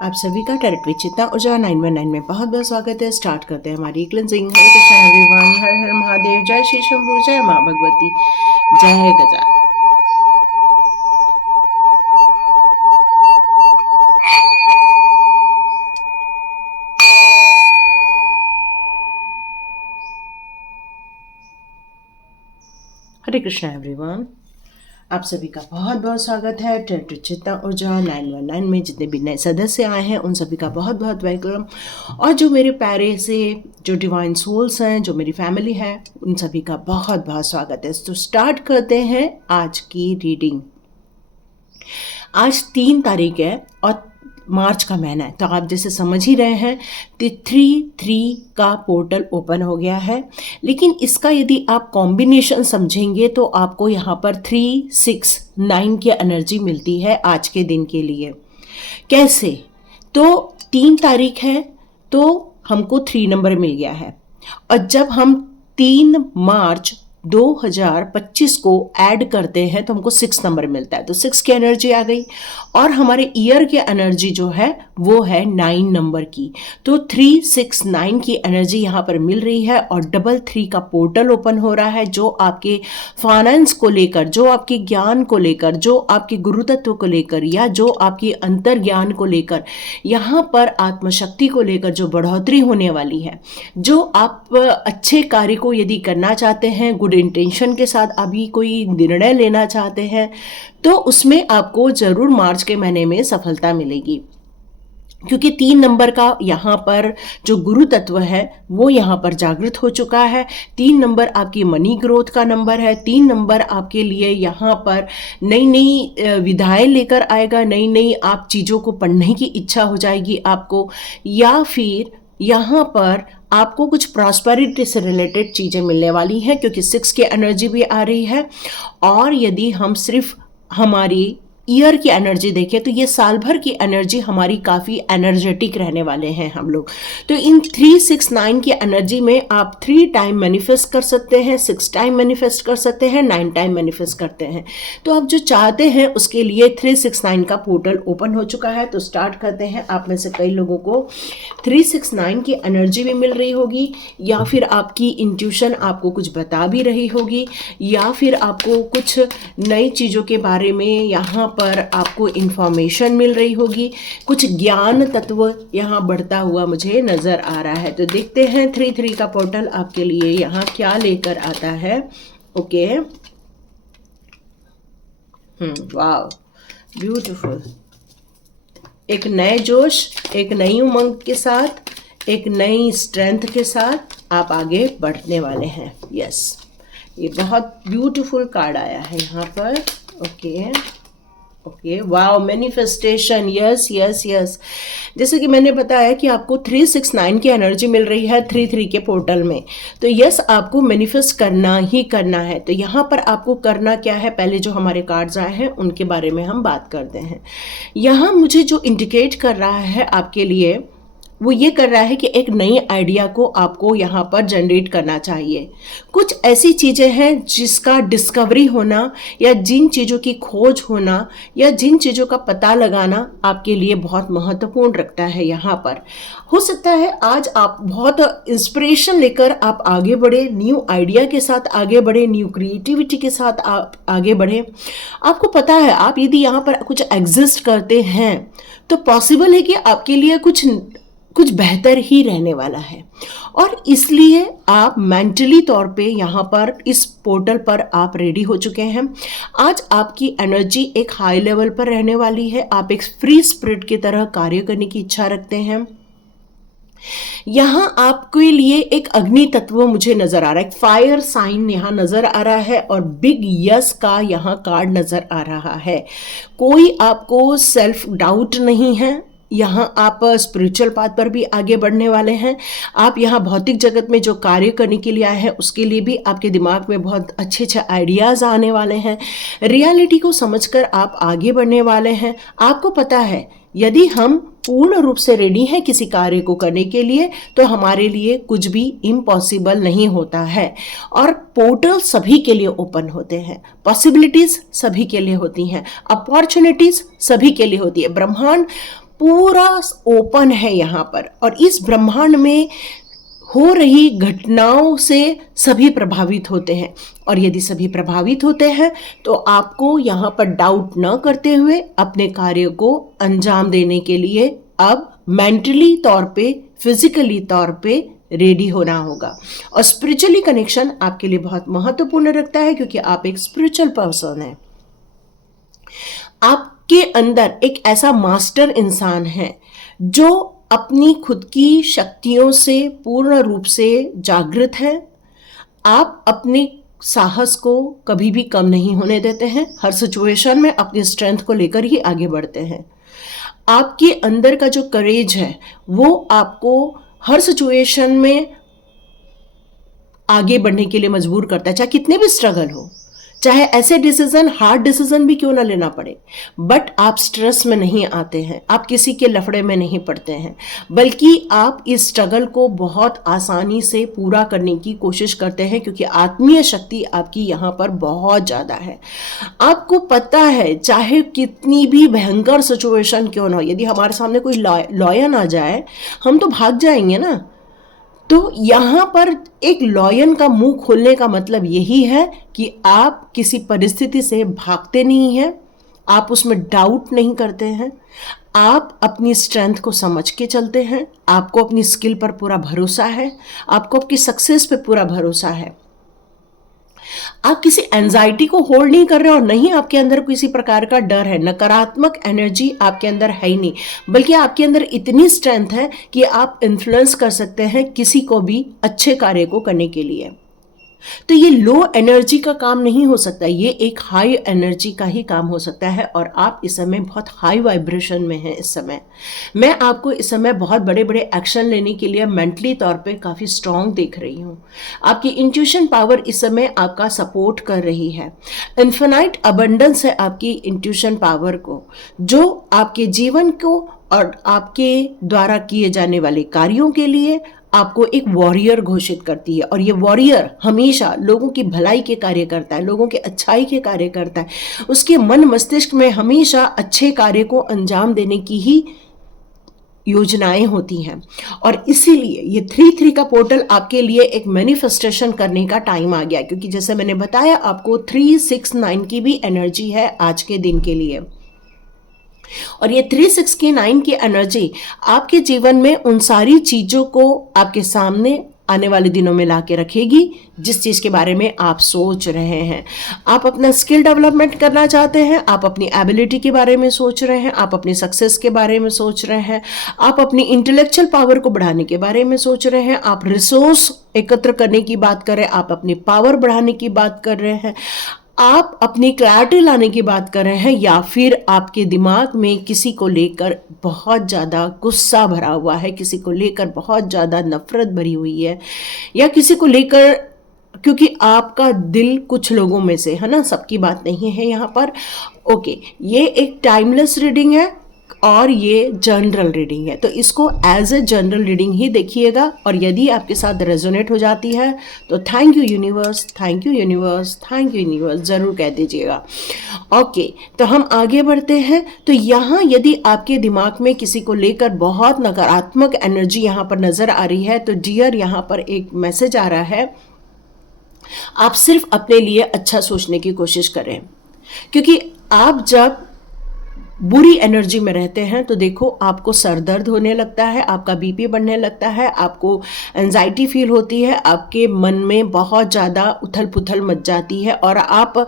आप सभी का टैरेट विद चित्ता ऊर्जा 919 में बहुत बहुत स्वागत है। स्टार्ट करते हैं हमारी क्लिनजिंग। हरे कृष्णा एवरीवन, हर हर महादेव, जय श्री शंभू, जय माँ भगवती, जय गजा। हरे कृष्णा एवरीवन, आप सभी का बहुत बहुत स्वागत है टैरेट विद चित्ता ऊर्जा 919 में। जितने भी नए सदस्य आए हैं उन सभी का बहुत बहुत वेलकम, और जो मेरे प्यारे से जो डिवाइन सोल्स हैं, जो मेरी फैमिली है, उन सभी का बहुत बहुत स्वागत है। तो स्टार्ट करते हैं आज की रीडिंग। आज 3 तारीख है और मार्च का महीना है, तो आप जैसे समझ ही रहे हैं कि 3-3 का पोर्टल ओपन हो गया है। लेकिन इसका यदि आप कॉम्बिनेशन समझेंगे तो आपको यहाँ पर 3-6-9 की एनर्जी मिलती है आज के दिन के लिए। कैसे? तो 3 तारीख है तो हमको 3 नंबर मिल गया है, और जब हम 3 मार्च 2025 को ऐड करते हैं तो हमको 6 नंबर मिलता है, तो 6 की एनर्जी आ गई। और हमारे ईयर की एनर्जी जो है वो है 9 नंबर की, तो 3-6-9 की एनर्जी यहाँ पर मिल रही है। और 3-3 का पोर्टल ओपन हो रहा है, जो आपके फाइनेंस को लेकर, जो आपके ज्ञान को लेकर, जो आपके गुरु तत्व को लेकर, या जो आपकी अंतर ज्ञान को लेकर, यहाँ पर आत्मशक्ति को लेकर जो बढ़ोतरी होने वाली है। जो आप अच्छे कार्य को यदि करना चाहते हैं, गुड इंटेंशन के साथ अभी कोई निर्णय लेना चाहते हैं, तो उसमें आपको जरूर मार्च के महीने में सफलता मिलेगी। क्योंकि 3 नंबर का यहाँ पर जो गुरु तत्व है वो यहाँ पर जागृत हो चुका है। 3 नंबर आपकी मनी ग्रोथ का नंबर है। 3 नंबर आपके लिए यहाँ पर नई नई विधाएं लेकर आएगा, नई नई आप चीज़ों को पढ़ने की इच्छा हो जाएगी आपको, या फिर यहाँ पर आपको कुछ प्रॉस्पेरिटी से रिलेटेड चीज़ें मिलने वाली हैं, क्योंकि 6 की एनर्जी भी आ रही है। और यदि हम सिर्फ हमारी ईयर की एनर्जी देखें तो ये साल भर की एनर्जी हमारी काफ़ी एनर्जेटिक रहने वाले हैं हम लोग। तो इन 3-6-9 की एनर्जी में आप 3 टाइम मैनिफेस्ट कर सकते हैं, 6 टाइम मैनिफेस्ट कर सकते हैं, 9 टाइम मैनिफेस्ट करते हैं। तो आप जो चाहते हैं उसके लिए 3-6-9 का पोर्टल ओपन हो चुका है। तो स्टार्ट करते हैं। आप में से कई लोगों को 3-6-9 की एनर्जी भी मिल रही होगी, या फिर आपकी इंट्यूशन आपको कुछ बता भी रही होगी, या फिर आपको कुछ नई चीज़ों के बारे में यहाँ पर आपको इंफॉर्मेशन मिल रही होगी। कुछ ज्ञान तत्व यहाँ बढ़ता हुआ मुझे नजर आ रहा है। तो देखते हैं 3-3 का पोर्टल आपके लिए यहाँ क्या लेकर आता है। ओके, वाव, ब्यूटीफुल। एक नए जोश, एक नई उमंग के साथ, एक नई स्ट्रेंथ के साथ आप आगे बढ़ने वाले हैं। यस, ये बहुत ब्यूटीफुल कार्ड आया है यहाँ पर। Okay, wow, manifestation. Yes yes yes, जैसे कि मैंने बताया कि आपको 3-6-9 की एनर्जी मिल रही है 3-3 के पोर्टल में। तो यस, आपको मैनिफेस्ट करना ही करना है। तो यहाँ पर आपको करना क्या है, पहले जो हमारे कार्ड्स आए हैं उनके बारे में हम बात करते हैं। यहाँ मुझे जो इंडिकेट कर रहा है आपके लिए, वो ये कर रहा है कि एक नई आइडिया को आपको यहाँ पर जनरेट करना चाहिए। कुछ ऐसी चीज़ें हैं जिसका डिस्कवरी होना, या जिन चीज़ों की खोज होना, या जिन चीज़ों का पता लगाना आपके लिए बहुत महत्वपूर्ण रखता है। यहाँ पर हो सकता है आज आप बहुत इंस्पिरेशन लेकर आप आगे बढ़े, न्यू आइडिया के साथ आगे बढ़े, न्यू क्रिएटिविटी के साथ आप आगे बढ़े। आपको पता है आप यदि यहाँ पर कुछ एग्जिस्ट करते हैं तो पॉसिबल है कि आपके लिए कुछ बेहतर ही रहने वाला है। और इसलिए आप मेंटली तौर पे यहाँ पर इस पोर्टल पर आप रेडी हो चुके हैं। आज आपकी एनर्जी एक हाई लेवल पर रहने वाली है। आप एक फ्री स्पिरिट की तरह कार्य करने की इच्छा रखते हैं। यहाँ आपके लिए एक अग्नि तत्व मुझे नजर आ रहा है, एक फायर साइन यहाँ नजर आ रहा है, और बिग यस का यहाँ कार्ड नजर आ रहा है। कोई आपको सेल्फ डाउट नहीं है। यहाँ आप स्पिरिचुअल पाथ पर भी आगे बढ़ने वाले हैं। आप यहाँ भौतिक जगत में जो कार्य करने के लिए आए हैं उसके लिए भी आपके दिमाग में बहुत अच्छे अच्छे आइडियाज़ आने वाले हैं। रियलिटी को समझकर आप आगे बढ़ने वाले हैं। आपको पता है यदि हम पूर्ण रूप से रेडी हैं किसी कार्य को करने के लिए तो हमारे लिए कुछ भी इम्पॉसिबल नहीं होता है। और पोर्टल सभी के लिए ओपन होते हैं, पॉसिबिलिटीज सभी के लिए होती हैं, अपॉर्चुनिटीज सभी के लिए होती है। ब्रह्मांड पूरा ओपन है यहाँ पर, और इस ब्रह्मांड में हो रही घटनाओं से सभी प्रभावित होते हैं। और यदि सभी प्रभावित होते हैं तो आपको यहाँ पर डाउट न करते हुए अपने कार्य को अंजाम देने के लिए अब मेंटली तौर पे, फिजिकली तौर पे रेडी होना होगा। और स्पिरिचुअली कनेक्शन आपके लिए बहुत महत्वपूर्ण रखता है, क्योंकि आप एक स्पिरिचुअल पर्सन हैं। आपके अंदर एक ऐसा मास्टर इंसान है जो अपनी खुद की शक्तियों से पूर्ण रूप से जागृत है। आप अपने साहस को कभी भी कम नहीं होने देते हैं, हर सिचुएशन में अपनी स्ट्रेंथ को लेकर ही आगे बढ़ते हैं। आपके अंदर का जो करेज है वो आपको हर सिचुएशन में आगे बढ़ने के लिए मजबूर करता है, चाहे कितने भी स्ट्रगल हो, चाहे ऐसे डिसीजन, हार्ड डिसीजन भी क्यों ना लेना पड़े। बट आप स्ट्रेस में नहीं आते हैं, आप किसी के लफड़े में नहीं पड़ते हैं, बल्कि आप इस स्ट्रगल को बहुत आसानी से पूरा करने की कोशिश करते हैं, क्योंकि आत्मीय शक्ति आपकी यहाँ पर बहुत ज़्यादा है। आपको पता है चाहे कितनी भी भयंकर सिचुएशन क्यों ना हो, यदि हमारे सामने कोई लॉयन आ जाए हम तो भाग जाएंगे ना। तो यहाँ पर एक लॉयन का मुंह खोलने का मतलब यही है कि आप किसी परिस्थिति से भागते नहीं हैं, आप उसमें डाउट नहीं करते हैं, आप अपनी स्ट्रेंथ को समझ के चलते हैं, आपको अपनी स्किल पर पूरा भरोसा है, आपको आपकी सक्सेस पे पूरा भरोसा है। आप किसी एंजाइटी को होल्ड नहीं कर रहे और नहीं आपके अंदर किसी प्रकार का डर है, नकारात्मक एनर्जी आपके अंदर है ही नहीं, बल्कि आपके अंदर इतनी स्ट्रेंथ है कि आप इन्फ्लुएंस कर सकते हैं किसी को भी अच्छे कार्य को करने के लिए। तो ये लो एनर्जी का काम नहीं हो सकता, ये एक हाई एनर्जी का ही काम हो सकता है। और आप इस समय बहुत हाई वाइब्रेशन में हैं। इस समय मैं आपको इस समय बहुत बड़े बड़े एक्शन लेने के लिए मेंटली तौर पे काफ़ी स्ट्रांग देख रही हूँ। आपकी इंट्यूशन पावर इस समय आपका सपोर्ट कर रही है। इन्फिनाइट अबंडेंस है आपकी इंट्यूशन पावर को, जो आपके जीवन को और आपके द्वारा किए जाने वाले कार्यों के लिए आपको एक वॉरियर घोषित करती है। और ये वॉरियर हमेशा लोगों की भलाई के कार्य करता है, लोगों के अच्छाई के कार्य करता है। उसके मन मस्तिष्क में हमेशा अच्छे कार्य को अंजाम देने की ही योजनाएं होती हैं। और इसीलिए ये 3-3 का पोर्टल आपके लिए एक मैनिफेस्टेशन करने का टाइम आ गया, क्योंकि जैसे मैंने बताया आपको 3-6-9 की भी एनर्जी है आज के दिन के लिए। और ये 3-6-9 की एनर्जी आपके जीवन में उन सारी चीज़ों को आपके सामने आने वाले दिनों में ला के रखेगी जिस चीज़ के बारे में आप सोच रहे हैं। आप अपना स्किल डेवलपमेंट करना चाहते हैं, आप अपनी एबिलिटी के बारे में सोच रहे हैं, आप अपनी सक्सेस के बारे में सोच रहे हैं, आप अपनी इंटेलेक्चुअल पावर को बढ़ाने के बारे में सोच रहे हैं, आप रिसोर्स एकत्र करने की बात कर रहे हैं, आप अपनी पावर बढ़ाने की बात कर रहे हैं, आप अपनी क्लैरिटी लाने की बात कर रहे हैं, या फिर आपके दिमाग में किसी को लेकर बहुत ज़्यादा गुस्सा भरा हुआ है, किसी को लेकर बहुत ज़्यादा नफरत भरी हुई है, या किसी को लेकर, क्योंकि आपका दिल कुछ लोगों में से है ना, सबकी बात नहीं है यहाँ पर। ओके, ये एक टाइमलेस रीडिंग है और ये जनरल रीडिंग है, तो इसको एज ए जनरल रीडिंग ही देखिएगा। और यदि आपके साथ रेजोनेट हो जाती है तो thank you universe, thank you universe, thank you universe ज़रूर कह दीजिएगा। ओके, तो हम आगे बढ़ते हैं। तो यहाँ यदि आपके दिमाग में किसी को लेकर बहुत नकारात्मक एनर्जी यहाँ पर नज़र आ रही है, तो डियर यहाँ पर एक मैसेज आ रहा है, आप सिर्फ अपने लिए अच्छा सोचने की कोशिश करें, क्योंकि आप जब बुरी एनर्जी में रहते हैं तो देखो आपको सर दर्द होने लगता है, आपका बीपी बढ़ने लगता है, आपको एंजाइटी फील होती है, आपके मन में बहुत ज़्यादा उथल पुथल मच जाती है और आप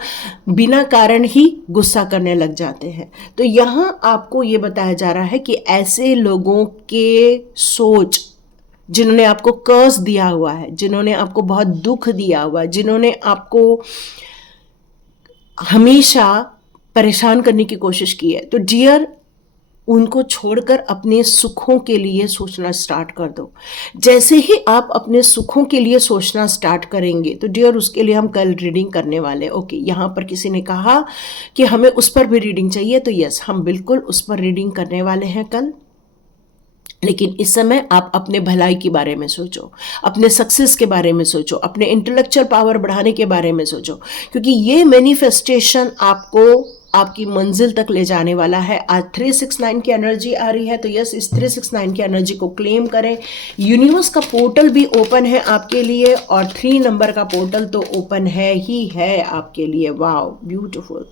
बिना कारण ही गुस्सा करने लग जाते हैं। तो यहाँ आपको ये बताया जा रहा है कि ऐसे लोगों के सोच, जिन्होंने आपको कर्स दिया हुआ है, जिन्होंने आपको बहुत दुख दिया हुआ है, जिन्होंने आपको हमेशा परेशान करने की कोशिश की है, तो डियर उनको छोड़कर अपने सुखों के लिए सोचना स्टार्ट कर दो। जैसे ही आप अपने सुखों के लिए सोचना स्टार्ट करेंगे तो डियर उसके लिए हम कल रीडिंग करने वाले। ओके, यहाँ पर किसी ने कहा कि हमें उस पर भी रीडिंग चाहिए, तो यस, हम बिल्कुल उस पर रीडिंग करने वाले हैं कल। लेकिन इस समय आप अपने भलाई के बारे में सोचो, अपने सक्सेस के बारे में सोचो, अपने इंटेलेक्चुअल पावर बढ़ाने के बारे में सोचो, क्योंकि ये मैनिफेस्टेशन आपको आपकी मंजिल तक ले जाने वाला है। आज 369 की एनर्जी आ रही है, तो यस, इस 369 की एनर्जी को क्लेम करें। यूनिवर्स का पोर्टल भी ओपन है आपके लिए, और 3 नंबर का पोर्टल तो ओपन है ही है आपके लिए। Wow, beautiful.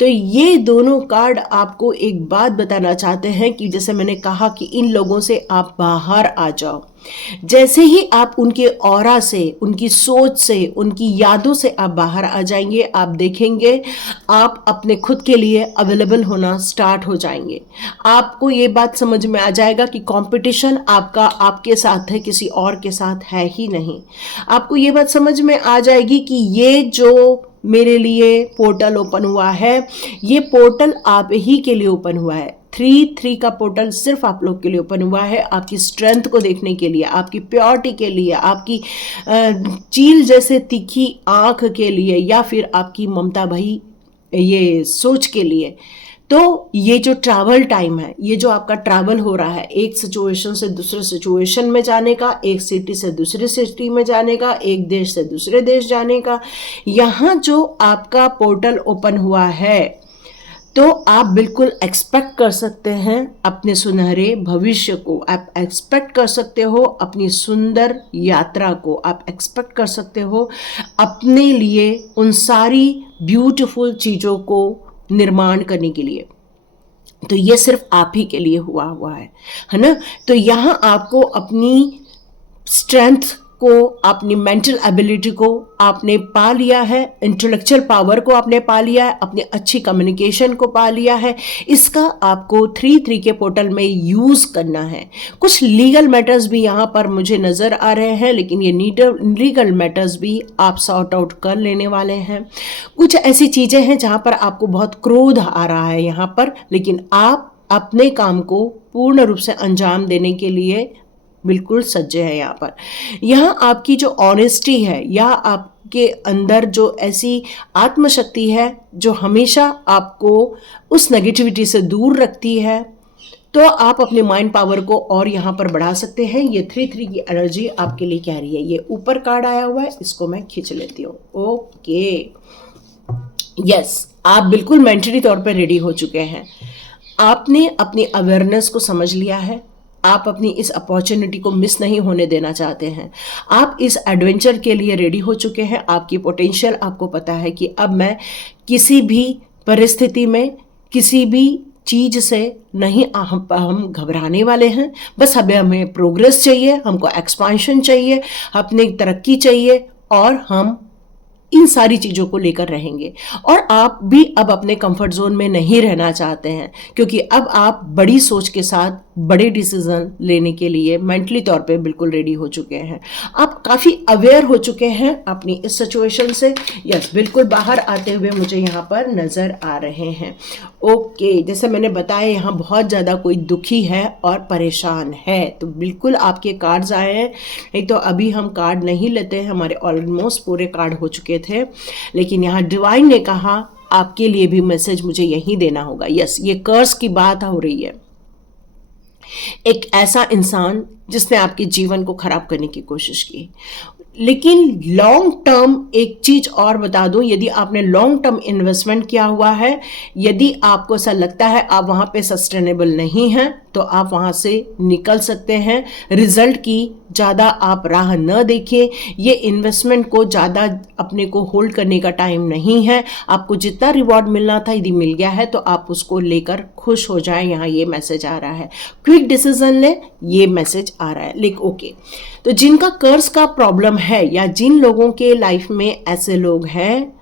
तो ये दोनों कार्ड आपको एक बात बताना चाहते हैं कि जैसे मैंने कहा कि इन लोगों से आप बाहर आ जाओ। जैसे ही आप उनके ऑरा से, उनकी सोच से, उनकी यादों से आप बाहर आ जाएंगे, आप देखेंगे आप अपने खुद के लिए अवेलेबल होना स्टार्ट हो जाएंगे। आपको ये बात समझ में आ जाएगा कि कंपटीशन आपका आपके साथ है, किसी और के साथ है ही नहीं। आपको ये बात समझ में आ जाएगी कि ये जो मेरे लिए पोर्टल ओपन हुआ है, ये पोर्टल आप ही के लिए ओपन हुआ है। 3 का पोर्टल सिर्फ आप लोग के लिए ओपन हुआ है, आपकी स्ट्रेंथ को देखने के लिए, आपकी प्योरिटी के लिए, आपकी चील जैसे तीखी आंख के लिए, या फिर आपकी ममता भई ये सोच के लिए। तो ये जो ट्रैवल टाइम है, ये जो आपका ट्रैवल हो रहा है, एक सिचुएशन से दूसरे सिचुएशन में जाने का, एक सिटी से दूसरी सिटी में जाने का, एक देश से दूसरे देश जाने का, यहाँ जो आपका पोर्टल ओपन हुआ है, तो आप बिल्कुल एक्सपेक्ट कर सकते हैं अपने सुनहरे भविष्य को, आप एक्सपेक्ट कर सकते हो अपनी सुंदर यात्रा को, आप एक्सपेक्ट कर सकते हो अपने लिए उन सारी ब्यूटीफुल चीज़ों को निर्माण करने के लिए। तो ये सिर्फ आप ही के लिए हुआ है ना। तो यहाँ आपको अपनी स्ट्रेंथ को, अपनी मेंटल एबिलिटी को आपने पा लिया है, इंटेलेक्चुअल पावर को आपने पा लिया है, अपनी अच्छी कम्युनिकेशन को पा लिया है। इसका आपको 3 के पोर्टल में यूज़ करना है। कुछ लीगल मैटर्स भी यहाँ पर मुझे नज़र आ रहे हैं, लेकिन ये लीगल मैटर्स भी आप सॉर्ट आउट कर लेने वाले हैं। कुछ ऐसी चीज़ें हैं जहाँ पर आपको बहुत क्रोध आ रहा है यहाँ पर, लेकिन आप अपने काम को पूर्ण रूप से अंजाम देने के लिए बिल्कुल सज्जे है। यहाँ आपकी जो ऑनेस्टी है, या आपके अंदर जो ऐसी आत्मशक्ति है जो हमेशा आपको उस नेगेटिविटी से दूर रखती है, तो आप अपने माइंड पावर को और यहाँ पर बढ़ा सकते हैं। ये 3 की एनर्जी आपके लिए कह रही है। ये ऊपर कार्ड आया हुआ है, इसको मैं खींच लेती हूँ। ओके, यस, आप बिल्कुल मेंटली तौर पर रेडी हो चुके हैं। आपने अपनी अवेयरनेस को समझ लिया है, आप अपनी इस अपॉर्चुनिटी को मिस नहीं होने देना चाहते हैं। आप इस एडवेंचर के लिए रेडी हो चुके हैं। आपकी पोटेंशियल आपको पता है कि अब मैं किसी भी परिस्थिति में, किसी भी चीज़ से नहीं हम घबराने वाले हैं। बस हमें प्रोग्रेस चाहिए, हमको एक्सपांशन चाहिए, अपनी तरक्की चाहिए, और हम इन सारी चीज़ों को लेकर रहेंगे। और आप भी अब अपने कंफर्ट जोन में नहीं रहना चाहते हैं, क्योंकि अब आप बड़ी सोच के साथ बड़े डिसीजन लेने के लिए मेंटली तौर पे बिल्कुल रेडी हो चुके हैं। आप काफ़ी अवेयर हो चुके हैं अपनी इस सिचुएशन से। यस, बिल्कुल बाहर आते हुए मुझे यहाँ पर नज़र आ रहे हैं। ओके, जैसे मैंने बताया, यहाँ बहुत ज़्यादा कोई दुखी है और परेशान है, तो बिल्कुल आपके कार्ड्स आए हैं। नहीं तो अभी हम कार्ड नहीं लेते हैं, हमारे ऑलमोस्ट पूरे कार्ड हो चुके थे, लेकिन यहाँ डिवाइन ने कहा आपके लिए भी मैसेज मुझे यही देना होगा। यस, ये कर्स की बात हो रही है। एक ऐसा इंसान जिसने आपके जीवन को खराब करने की कोशिश की, लेकिन लॉन्ग टर्म, एक चीज और बता दूं, यदि आपने लॉन्ग टर्म इन्वेस्टमेंट किया हुआ है, यदि आपको ऐसा लगता है आप वहां पे सस्टेनेबल नहीं हैं, तो आप वहां से निकल सकते हैं। रिजल्ट की ज़्यादा आप राह न देखें। ये इन्वेस्टमेंट को ज़्यादा अपने को होल्ड करने का टाइम नहीं है। आपको जितना रिवॉर्ड मिलना था यदि मिल गया है, तो आप उसको लेकर खुश हो जाएं। यहाँ ये मैसेज आ रहा है, क्विक डिसीजन ले, ये मैसेज आ रहा है। लेकिन ओके, तो जिनका कर्ज का प्रॉब्लम है, या जिन लोगों के लाइफ में ऐसे लोग हैं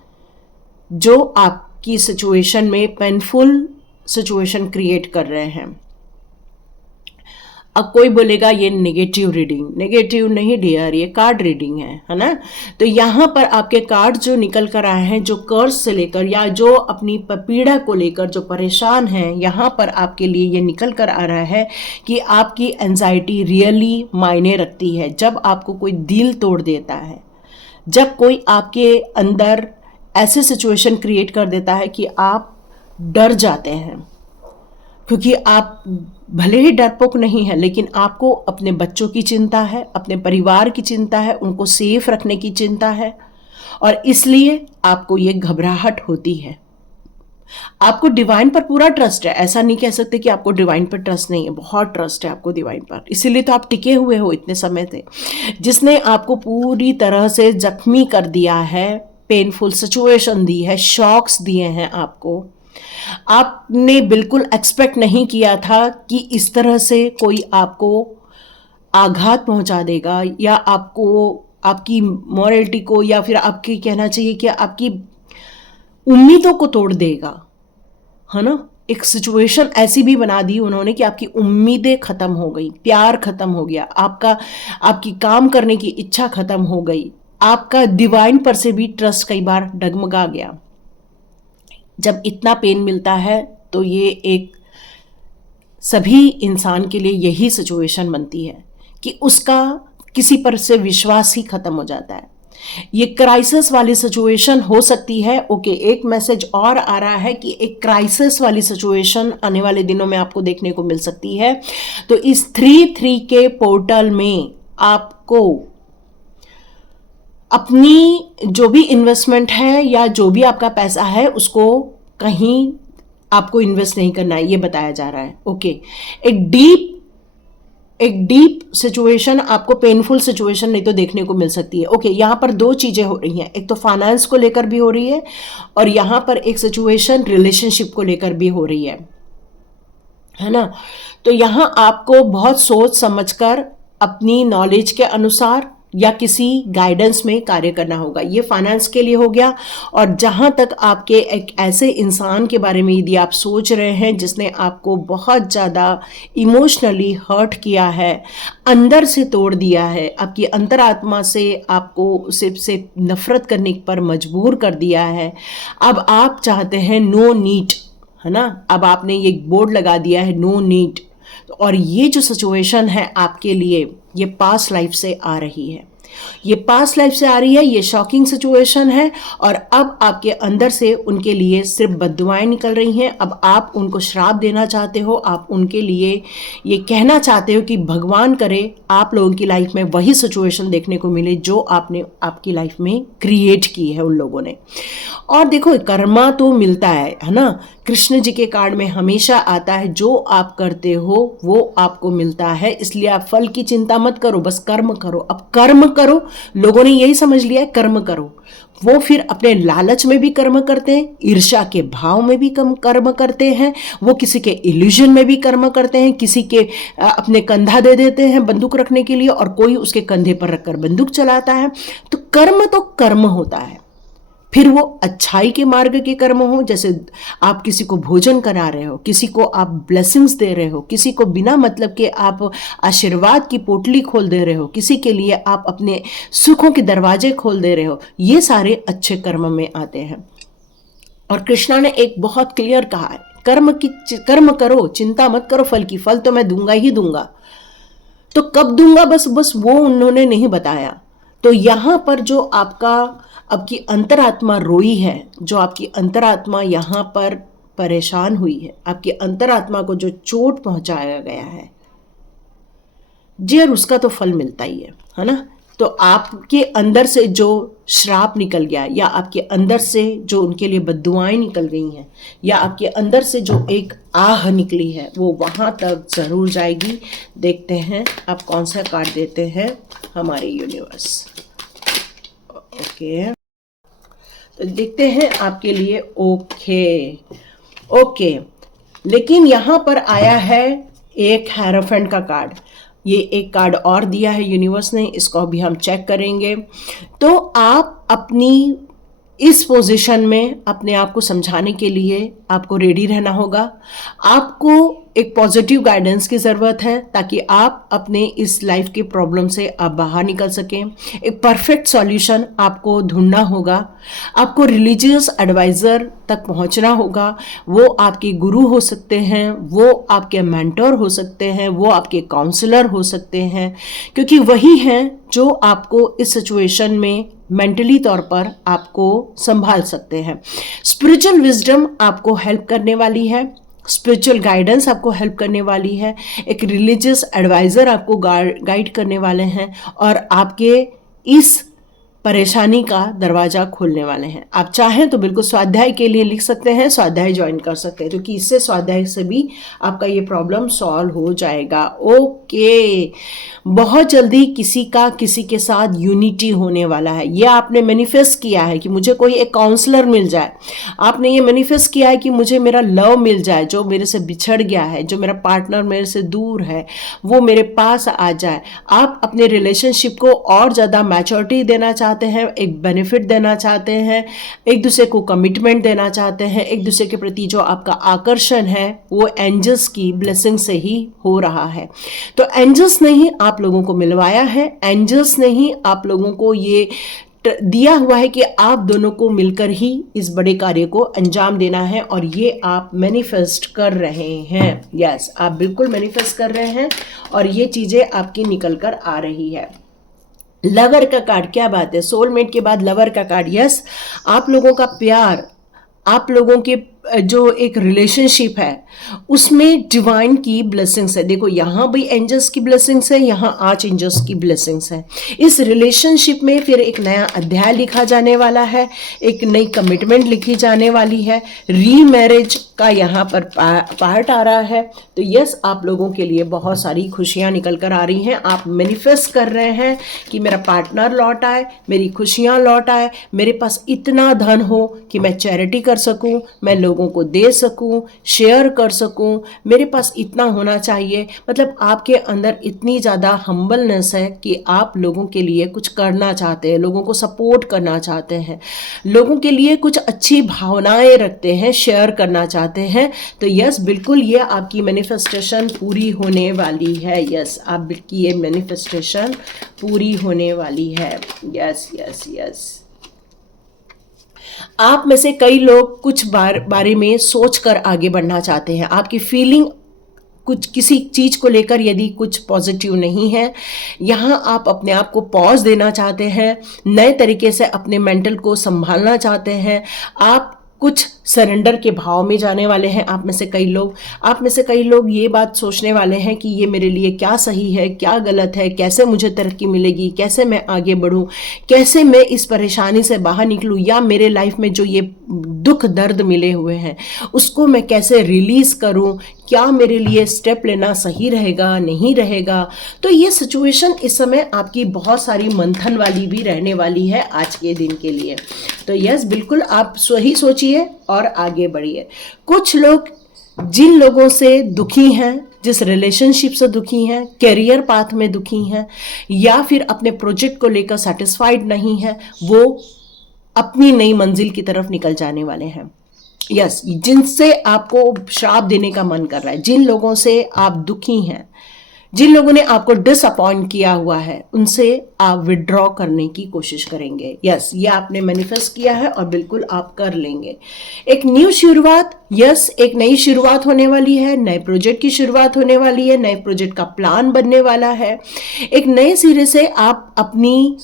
जो आपकी सिचुएशन में पेनफुल सिचुएशन क्रिएट कर रहे हैं। अब कोई बोलेगा ये नेगेटिव रीडिंग, नेगेटिव नहीं डियर, ये कार्ड रीडिंग है ना। तो यहाँ पर आपके कार्ड जो निकल कर आए हैं, जो कर्ज से लेकर या जो अपनी पीड़ा को लेकर जो परेशान हैं, यहाँ पर आपके लिए ये निकल कर आ रहा है कि आपकी एंजाइटी रियली मायने रखती है। जब आपको कोई दिल तोड़ देता है, जब कोई आपके अंदर ऐसे सिचुएशन क्रिएट कर देता है कि आप डर जाते हैं, क्योंकि आप भले ही डरपोक नहीं है, लेकिन आपको अपने बच्चों की चिंता है, अपने परिवार की चिंता है, उनको सेफ रखने की चिंता है, और इसलिए आपको ये घबराहट होती है। आपको डिवाइन पर पूरा ट्रस्ट है, ऐसा नहीं कह सकते कि आपको डिवाइन पर ट्रस्ट नहीं है, बहुत ट्रस्ट है आपको डिवाइन पर, इसीलिए तो आप टिके हुए हो इतने समय से। जिसने आपको पूरी तरह से जख्मी कर दिया है, पेनफुल सिचुएशन दी है, शॉक्स दिए हैं आपको, आपने बिल्कुल एक्सपेक्ट नहीं किया था कि इस तरह से कोई आपको आघात पहुंचा देगा, या आपको आपकी मॉरलिटी को, या फिर आपकी कहना चाहिए कि आपकी उम्मीदों को तोड़ देगा, है ना। एक सिचुएशन ऐसी भी बना दी उन्होंने कि आपकी उम्मीदें खत्म हो गई, प्यार खत्म हो गया, आपकी काम करने की इच्छा खत्म हो गई, आपका डिवाइन पर से भी ट्रस्ट कई बार डगमगा गया। जब इतना पेन मिलता है तो ये एक सभी इंसान के लिए यही सिचुएशन बनती है कि उसका किसी पर से विश्वास ही खत्म हो जाता है। ये क्राइसिस वाली सिचुएशन हो सकती है। ओके, एक मैसेज और आ रहा है कि एक क्राइसिस वाली सिचुएशन आने वाले दिनों में आपको देखने को मिल सकती है। तो इस 3-3 के पोर्टल में आपको अपनी जो भी इन्वेस्टमेंट है या जो भी आपका पैसा है उसको कहीं आपको इन्वेस्ट नहीं करना है, ये बताया जा रहा है। ओके, एक डीप सिचुएशन आपको, पेनफुल सिचुएशन नहीं तो देखने को मिल सकती है। ओके, यहाँ पर दो चीजें हो रही हैं, एक तो फाइनेंस को लेकर भी हो रही है और यहाँ पर एक सिचुएशन रिलेशनशिप को लेकर भी हो रही है ना। तो यहाँ आपको बहुत सोच समझकर अपनी नॉलेज के अनुसार या किसी गाइडेंस में कार्य करना होगा। ये फाइनेंस के लिए हो गया। और जहां तक आपके एक ऐसे इंसान के बारे में यदि आप सोच रहे हैं जिसने आपको बहुत ज़्यादा इमोशनली हर्ट किया है, अंदर से तोड़ दिया है, आपकी अंतरात्मा से आपको उससे नफरत करने पर मजबूर कर दिया है, अब आप चाहते हैं नो नीड, है ना। अब आपने ये बोर्ड लगा दिया है नो नीड। और ये जो सिचुएशन है आपके लिए, ये पास्ट लाइफ से आ रही है, ये पास्ट लाइफ से आ रही है, ये शॉकिंग सिचुएशन है। और अब आपके अंदर से उनके लिए सिर्फ बद्दुआएं निकल रही हैं। अब आप उनको श्राप देना चाहते हो, आप उनके लिए ये कहना चाहते हो कि भगवान करे आप लोगों की लाइफ में वही सिचुएशन देखने को मिले जो आपने आपकी लाइफ में क्रिएट की है उन लोगों ने। और देखो, कर्मा तो मिलता है ना। कृष्ण जी के कार्ड में हमेशा आता है जो आप करते हो वो आपको मिलता है, इसलिए आप फल की चिंता मत करो, बस कर्म करो। अब कर्म करो, लोगों ने यही समझ लिया है कर्म करो। वो फिर अपने लालच में भी कर्म करते हैं, ईर्ष्या के भाव में भी कर्म करते हैं, वो किसी के इल्यूजन में भी कर्म करते हैं, किसी के अपने कंधा दे देते हैं बंदूक रखने के लिए और कोई उसके कंधे पर रखकर बंदूक चलाता है। तो कर्म होता है। फिर वो अच्छाई के मार्ग के कर्म हो, जैसे आप किसी को भोजन करा रहे हो, किसी को आप ब्लेसिंग्स दे रहे हो, किसी को बिना मतलब के आप आशीर्वाद की पोटली खोल दे रहे हो, किसी के लिए आप अपने सुखों के दरवाजे खोल दे रहे हो, ये सारे अच्छे कर्म में आते हैं। और कृष्णा ने एक बहुत क्लियर कहा है, कर्म करो, चिंता मत करो फल की, फल तो मैं दूंगा ही दूंगा। तो कब दूंगा बस वो उन्होंने नहीं बताया। तो यहाँ पर जो आपकी अंतरात्मा रोई है, जो आपकी अंतरात्मा यहाँ पर परेशान हुई है, आपकी अंतरात्मा को जो चोट पहुंचाया गया है जी, और उसका तो फल मिलता ही है ना। तो आपके अंदर से जो श्राप निकल गया, या आपके अंदर से जो उनके लिए बद्दुआएं निकल गई हैं, या आपके अंदर से जो एक आह निकली है, वो वहां तक जरूर जाएगी। देखते हैं आप कौन सा कार्ड देते हैं हमारे यूनिवर्स। ओके, तो देखते हैं आपके लिए। ओके, लेकिन यहां पर आया है एक हेरोफेंट का कार्ड। ये एक कार्ड और दिया है यूनिवर्स ने, इसको भी हम चेक करेंगे। तो आप अपनी इस पोजीशन में अपने आप को समझाने के लिए आपको रेडी रहना होगा। आपको एक पॉजिटिव गाइडेंस की ज़रूरत है ताकि आप अपने इस लाइफ के प्रॉब्लम से आप बाहर निकल सकें। एक परफेक्ट सॉल्यूशन आपको ढूंढना होगा। आपको रिलीजियस एडवाइज़र तक पहुंचना होगा। वो आपके गुरु हो सकते हैं, वो आपके मेंटर हो सकते हैं, वो आपके काउंसलर हो सकते हैं, क्योंकि वही हैं जो आपको इस सिचुएशन में मेंटली तौर पर आपको संभाल सकते हैं। स्पिरिचुअल विजडम आपको हेल्प करने वाली है, स्पिरिचुअल गाइडेंस आपको हेल्प करने वाली है, एक रिलीजियस एडवाइज़र आपको गाइड करने वाले हैं और आपके इस परेशानी का दरवाजा खोलने वाले हैं। आप चाहें तो बिल्कुल स्वाध्याय के लिए लिख सकते हैं, स्वाध्याय ज्वाइन कर सकते हैं, क्योंकि इससे स्वाध्याय से भी आपका ये प्रॉब्लम सॉल्व हो जाएगा। ओके, बहुत जल्दी किसी के साथ यूनिटी होने वाला है। ये आपने मैनिफेस्ट किया है कि मुझे कोई एक काउंसलर मिल जाए, आपने ये मैनिफेस्ट किया है कि मुझे मेरा लव मिल जाए, जो मेरे से बिछड़ गया है, जो मेरा पार्टनर मेरे से दूर है वो मेरे पास आ जाए। आप अपने रिलेशनशिप को और ज़्यादा मैच्योरिटी देना चाहते हैं, एक बेनिफिट देना चाहते हैं, एक दूसरे को कमिटमेंट देना चाहते हैं, एक दूसरे के प्रति जो आपका आकर्षण है वो एंजल्स की ब्लेसिंग से ही हो रहा है। तो एंजल्स ने ही आप लोगों को मिलवाया है, एंजल्स ने ही आप लोगों को ये दिया हुआ है कि आप दोनों को मिलकर ही इस बड़े कार्य को अंजाम देना है, और ये आप मैनिफेस्ट कर रहे हैं। यस, आप बिल्कुल मैनिफेस्ट कर रहे हैं और ये चीज़ें आपकी निकल कर आ रही है। लवर का कार्ड, क्या बात है, सोलमेट के बाद लवर का कार्ड। यस, आप लोगों का प्यार, आप लोगों के जो एक रिलेशनशिप है उसमें डिवाइन की ब्लेसिंग्स है। देखो यहाँ भी एंजल्स की ब्लेसिंग्स है, यहाँ आर्च एंजल्स की ब्लेसिंग्स है। इस रिलेशनशिप में फिर एक नया अध्याय लिखा जाने वाला है, एक नई कमिटमेंट लिखी जाने वाली है, रीमैरिज का यहाँ पर पार्ट आ रहा है। तो यस, आप लोगों के लिए बहुत सारी खुशियाँ निकल कर आ रही हैं। आप मैनिफेस्ट कर रहे हैं कि मेरा पार्टनर लौट आए, मेरी खुशियाँ लौट आए, मेरे पास इतना धन हो कि मैं चैरिटी कर सकूँ, मैं लोगों को दे सकूं, शेयर कर सकूं, मेरे पास इतना होना चाहिए। मतलब आपके अंदर इतनी ज़्यादा हम्बलनेस है कि आप लोगों के लिए कुछ करना चाहते हैं, लोगों को सपोर्ट करना चाहते हैं, लोगों के लिए कुछ अच्छी भावनाएं रखते हैं, शेयर करना चाहते हैं। तो यस, बिल्कुल ये आपकी मैनिफेस्टेशन पूरी होने वाली है। यस, आपकी ये मैनिफेस्टेशन पूरी होने वाली है। Yes yes yes. आप में से कई लोग कुछ बारे में सोचकर आगे बढ़ना चाहते हैं। आपकी फीलिंग कुछ किसी चीज़ को लेकर यदि कुछ पॉजिटिव नहीं है, यहाँ आप अपने आप को पॉज देना चाहते हैं, नए तरीके से अपने मेंटल को संभालना चाहते हैं, आप कुछ सरेंडर के भाव में जाने वाले हैं। आप में से कई लोग ये बात सोचने वाले हैं कि ये मेरे लिए क्या सही है, क्या गलत है, कैसे मुझे तरक्की मिलेगी, कैसे मैं आगे बढ़ूं, कैसे मैं इस परेशानी से बाहर निकलूं, या मेरे लाइफ में जो ये दुख दर्द मिले हुए हैं उसको मैं कैसे रिलीज करूं, क्या मेरे लिए स्टेप लेना सही रहेगा, नहीं रहेगा। तो ये सिचुएशन इस समय आपकी बहुत सारी मंथन वाली भी रहने वाली है आज के दिन के लिए। तो यस, बिल्कुल आप सही सोचिए और आगे बढ़िए। कुछ लोग जिन लोगों से दुखी हैं, जिस रिलेशनशिप से दुखी हैं, कैरियर पाथ में दुखी हैं, या फिर अपने प्रोजेक्ट को लेकर सेटिस्फाइड नहीं है, वो अपनी नई मंजिल की तरफ निकल जाने वाले हैं। यस, जिनसे आपको श्राप देने का मन कर रहा है, जिन लोगों से आप दुखी हैं, जिन लोगों ने आपको डिसअपॉइंट किया हुआ है, उनसे आप विड्रॉ करने की कोशिश करेंगे। यस, ये आपने मैनिफेस्ट किया है और बिल्कुल आप कर लेंगे। एक न्यू शुरुआत, यस, एक नई शुरुआत होने वाली है, नए प्रोजेक्ट की शुरुआत होने वाली है, नए प्रोजेक्ट का प्लान बनने वाला है। एक नए सिरे से आप अपनी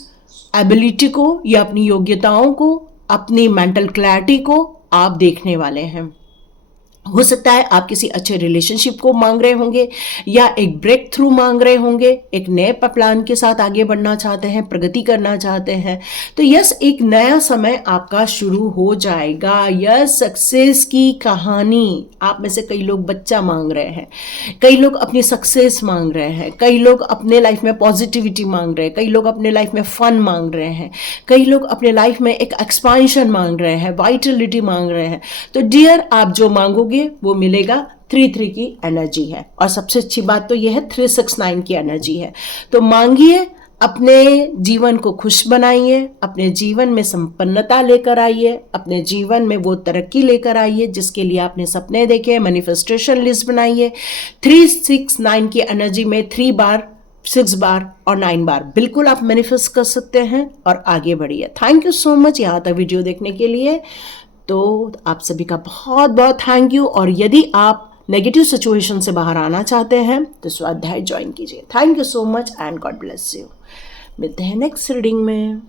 एबिलिटी को या अपनी योग्यताओं को, अपनी मेंटल क्लैरिटी को आप देखने वाले हैं। हो सकता है आप किसी अच्छे रिलेशनशिप को मांग रहे होंगे, या एक ब्रेक थ्रू मांग रहे होंगे, एक नए प्लान के साथ आगे बढ़ना चाहते हैं, प्रगति करना चाहते हैं। तो यस, एक नया समय आपका शुरू हो जाएगा। यस, सक्सेस की कहानी। आप में से कई लोग बच्चा मांग रहे हैं, कई लोग अपनी सक्सेस मांग रहे हैं, कई लोग अपने लाइफ में पॉजिटिविटी मांग रहे हैं, कई लोग अपने लाइफ में फन मांग रहे हैं, कई लोग अपने लाइफ में एक एक्सपांशन मांग रहे हैं, वाइटलिटी मांग रहे हैं। तो डियर, आप जो मांगोगे वो मिलेगा। 3-3 की एनर्जी है, और सबसे अच्छी बात तो यह है 3-6-9 की एनर्जी है। तो मांगिए, अपने जीवन को खुश बनाइए, अपने जीवन में संपन्नता लेकर आइए, अपने जीवन में वो तरक्की लेकर आइए जिसके लिए आपने सपने देखे। मैनिफेस्टेशन लिस्ट बनाइए। 3-6-9 की एनर्जी में 3 बार, 6 बार और 9 बार बिल्कुल आप मैनिफेस्ट कर सकते हैं और आगे बढ़िए। थैंक यू सो मच यहाँ तक वीडियो देखने के लिए। तो आप सभी का बहुत बहुत थैंक यू। और यदि आप नेगेटिव सिचुएशन से बाहर आना चाहते हैं तो स्वाध्याय ज्वाइन कीजिए। Thank you so much and God bless you. मिलते हैं नेक्स्ट रीडिंग में।